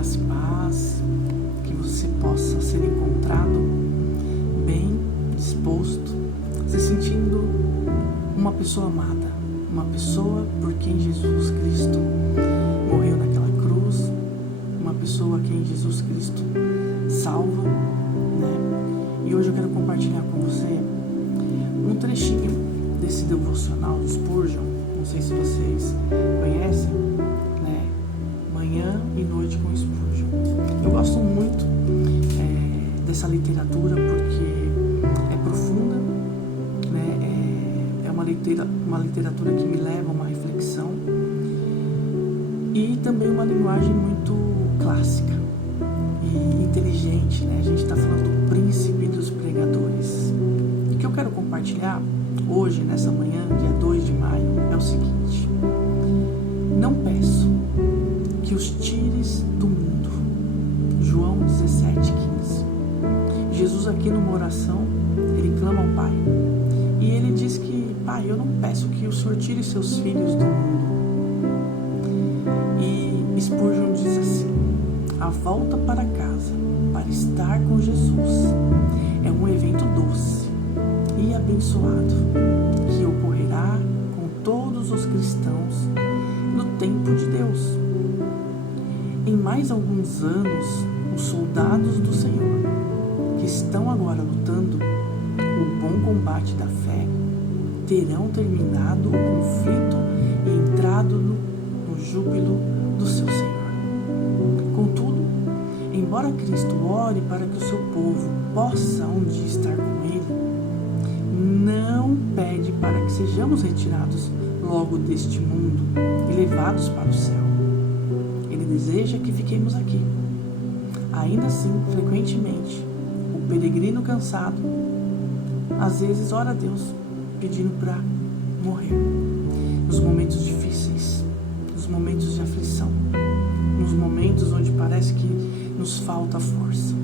graça e paz, que você possa ser encontrado bem disposto, se sentindo uma pessoa amada, uma pessoa por quem Jesus Cristo morreu naquela cruz, uma pessoa a quem Jesus Cristo salva, né? E hoje eu quero compartilhar com você um trechinho desse devocional do Spurgeon. Não sei se vocês conhecem, né? Manhã e Noite com Spurgeon. Eu gosto muito dessa literatura porque é profunda, né? É uma literatura que me leva a uma reflexão e também uma linguagem muito clássica e inteligente, né? A gente está falando do príncipe dos pregadores. E o que eu quero compartilhar hoje, nessa manhã, dia 2 de maio, é o seguinte: não peço que os tires do mundo. João 17,15. Jesus aqui numa oração, ele clama ao Pai. E ele diz que, Pai, eu não peço que o Senhor tire seus filhos do mundo. E Spurgeon diz assim: a volta para casa, para estar com Jesus, é um evento doce e abençoado que ocorrerá com todos os cristãos no tempo de Deus. Em mais alguns anos, os soldados do Senhor, que estão agora lutando o bom combate da fé, terão terminado o conflito e entrado no júbilo do seu Senhor. Contudo, embora Cristo ore para que o seu povo possa um dia estar com Ele, não pede para que sejamos retirados logo deste mundo e levados para o céu. Ele deseja que fiquemos aqui. Ainda assim, frequentemente, o peregrino cansado, às vezes ora a Deus pedindo para morrer. Nos momentos difíceis, nos momentos de aflição, nos momentos onde parece que nos falta força.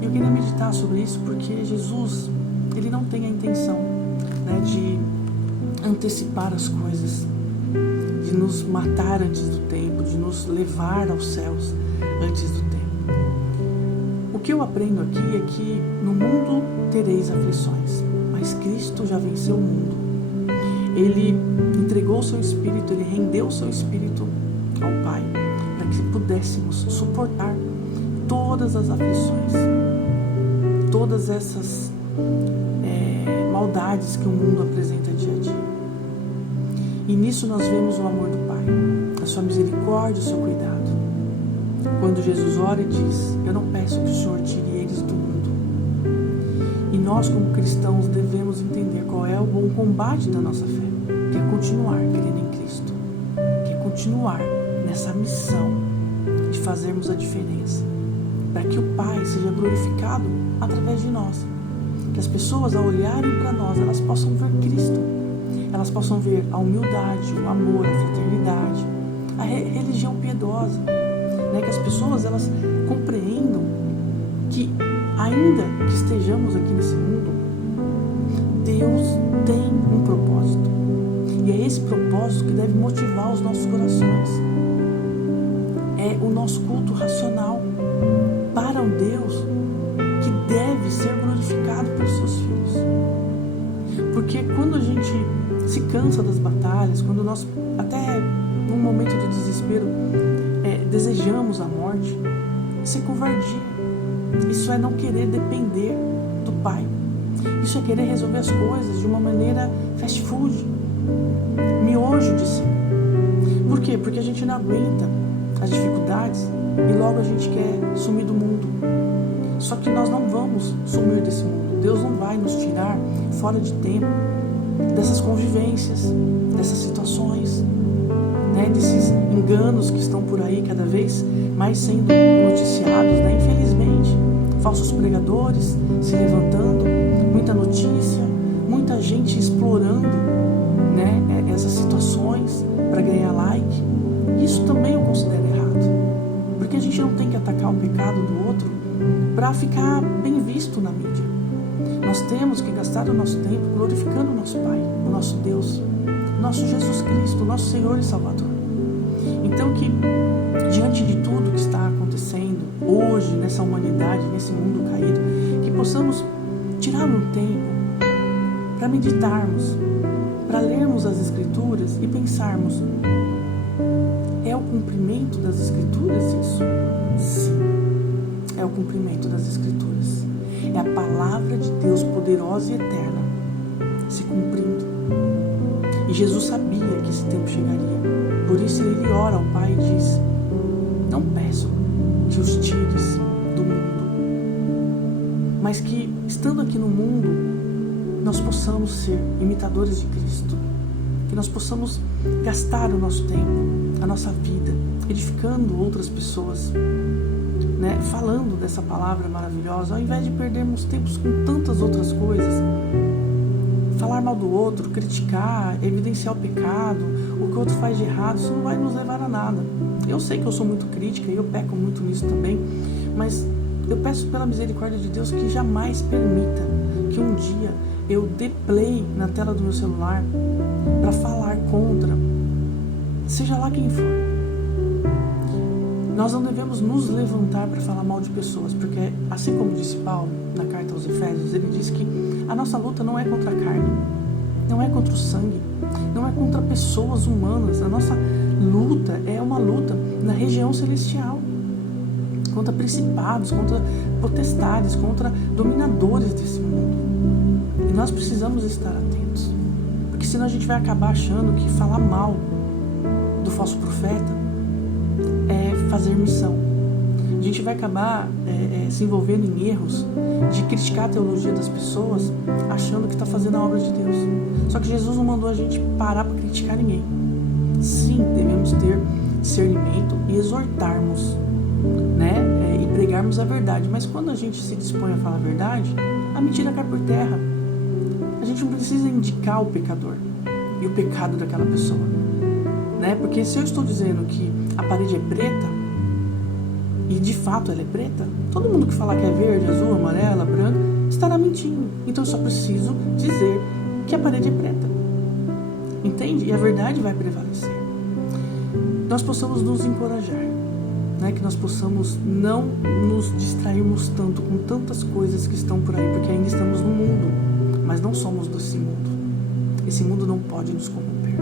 Eu queria meditar sobre isso porque Jesus, ele não tem a intenção, né, de antecipar as coisas, de nos matar antes do tempo, de nos levar aos céus antes do tempo. O que eu aprendo aqui é que no mundo tereis aflições, mas Cristo já venceu o mundo. Ele entregou o seu Espírito, ele rendeu o seu Espírito ao Pai, para que pudéssemos suportar todas as aflições, todas essas maldades que o mundo apresenta dia a dia. E nisso nós vemos o amor do Pai, a sua misericórdia, o seu cuidado. Quando Jesus ora e diz: eu não peço que o Senhor tire eles do mundo. E nós, como cristãos, devemos entender qual é o bom combate da nossa fé, que é continuar crendo em Cristo, que é continuar nessa missão de fazermos a diferença, para que o Pai seja glorificado através de nós. Que as pessoas, ao olharem para nós, elas possam ver Cristo, elas possam ver a humildade, o amor, a fraternidade, a religião piedosa, né? Que as pessoas, elas compreendam que, ainda que estejamos aqui nesse mundo, Deus tem um propósito, e é esse propósito que deve motivar os nossos corações. É o nosso culto racional para um Deus que deve ser glorificado pelos seus filhos. Porque quando a gente se cansa das batalhas, quando nós, até num momento de desespero, desejamos a morte, isso é covardia. Isso é não querer depender do Pai. Isso é querer resolver as coisas de uma maneira fast food, miojo de si. Por quê? Porque a gente não aguenta as dificuldades e logo a gente quer sumir do mundo. Só que nós não vamos sumir desse mundo. Deus não vai nos tirar fora de tempo dessas convivências, dessas situações, né, desses enganos que estão por aí cada vez mais sendo noticiados, né, infelizmente. Falsos pregadores se levantando, muita notícia, muita gente explorando, né, essas situações para ganhar like. Isso também eu considero errado, porque a gente não tem que atacar o pecado do outro para ficar bem visto na mídia. Nós temos que gastar o nosso tempo glorificando o nosso Pai, o nosso Deus, o nosso Jesus Cristo, o nosso Senhor e Salvador. Então que diante de tudo que está acontecendo hoje nessa humanidade, nesse mundo caído, que possamos tirar um tempo para meditarmos, para lermos as Escrituras e pensarmos: é o cumprimento das Escrituras isso? Sim, é o cumprimento das Escrituras. É a palavra de Deus poderosa e eterna se cumprindo. E Jesus sabia que esse tempo chegaria. Por isso ele ora ao Pai e diz: não peço que os tires do mundo, mas que, estando aqui no mundo, nós possamos ser imitadores de Cristo. Que nós possamos gastar o nosso tempo, a nossa vida, edificando outras pessoas, né? Falando dessa palavra maravilhosa, ao invés de perdermos tempos com tantas outras coisas. Falar mal do outro, criticar, evidenciar o pecado, o que o outro faz de errado, isso não vai nos levar a nada. Eu sei que eu sou muito crítica e eu peco muito nisso também, mas eu peço pela misericórdia de Deus que jamais permita que um dia eu dê play na tela do meu celular para falar contra, seja lá quem for. Nós não devemos nos levantar para falar mal de pessoas, porque assim como disse Paulo na carta aos Efésios, ele diz que a nossa luta não é contra a carne, não é contra o sangue, não é contra pessoas humanas. A nossa luta é uma luta na região celestial, contra principados, contra potestades, contra dominadores desse mundo. E nós precisamos estar atentos, porque senão a gente vai acabar achando que falar mal do falso profeta é fazer missão. A gente vai acabar se envolvendo em erros de criticar a teologia das pessoas, achando que está fazendo a obra de Deus. Só que Jesus não mandou a gente parar para criticar ninguém. Sim, devemos ter discernimento e exortarmos, né? E pregarmos a verdade. Mas quando a gente se dispõe a falar a verdade, a mentira cai por terra. A gente não precisa indicar o pecador e o pecado daquela pessoa, né? Porque se eu estou dizendo que a parede é preta, e de fato ela é preta, todo mundo que falar que é verde, azul, amarela, branca, estará mentindo. Então eu só preciso dizer que a parede é preta. Entende? E a verdade vai prevalecer. Nós possamos nos encorajar, né? Que nós possamos não nos distrairmos tanto com tantas coisas que estão por aí, porque ainda estamos no mundo, mas não somos desse mundo. Esse mundo não pode nos corromper.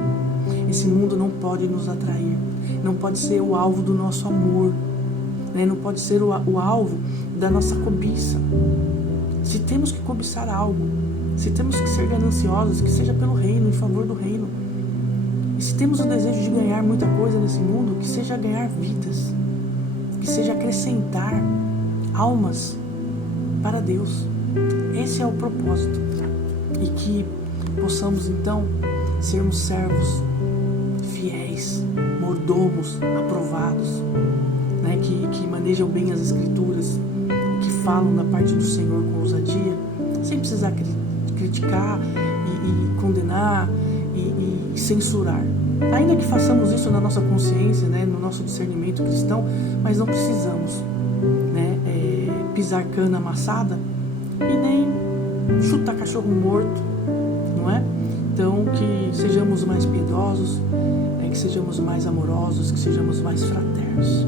Esse mundo não pode nos atrair. Não pode ser o alvo do nosso amor. Não pode ser o alvo da nossa cobiça. Se temos que cobiçar algo, se temos que ser gananciosos, que seja pelo reino, em favor do reino. E se temos o desejo de ganhar muita coisa nesse mundo, que seja ganhar vidas, que seja acrescentar almas para Deus. Esse é o propósito. E que possamos então sermos servos fiéis, mordomos, aprovados, né, que manejam bem as Escrituras, que falam da parte do Senhor com ousadia, sem precisar criticar e condenar e censurar. Ainda que façamos isso na nossa consciência, né, no nosso discernimento cristão, mas não precisamos, né, pisar cana amassada e nem chutar cachorro morto, não é? Então que sejamos mais piedosos, que sejamos mais amorosos, que sejamos mais fraternos.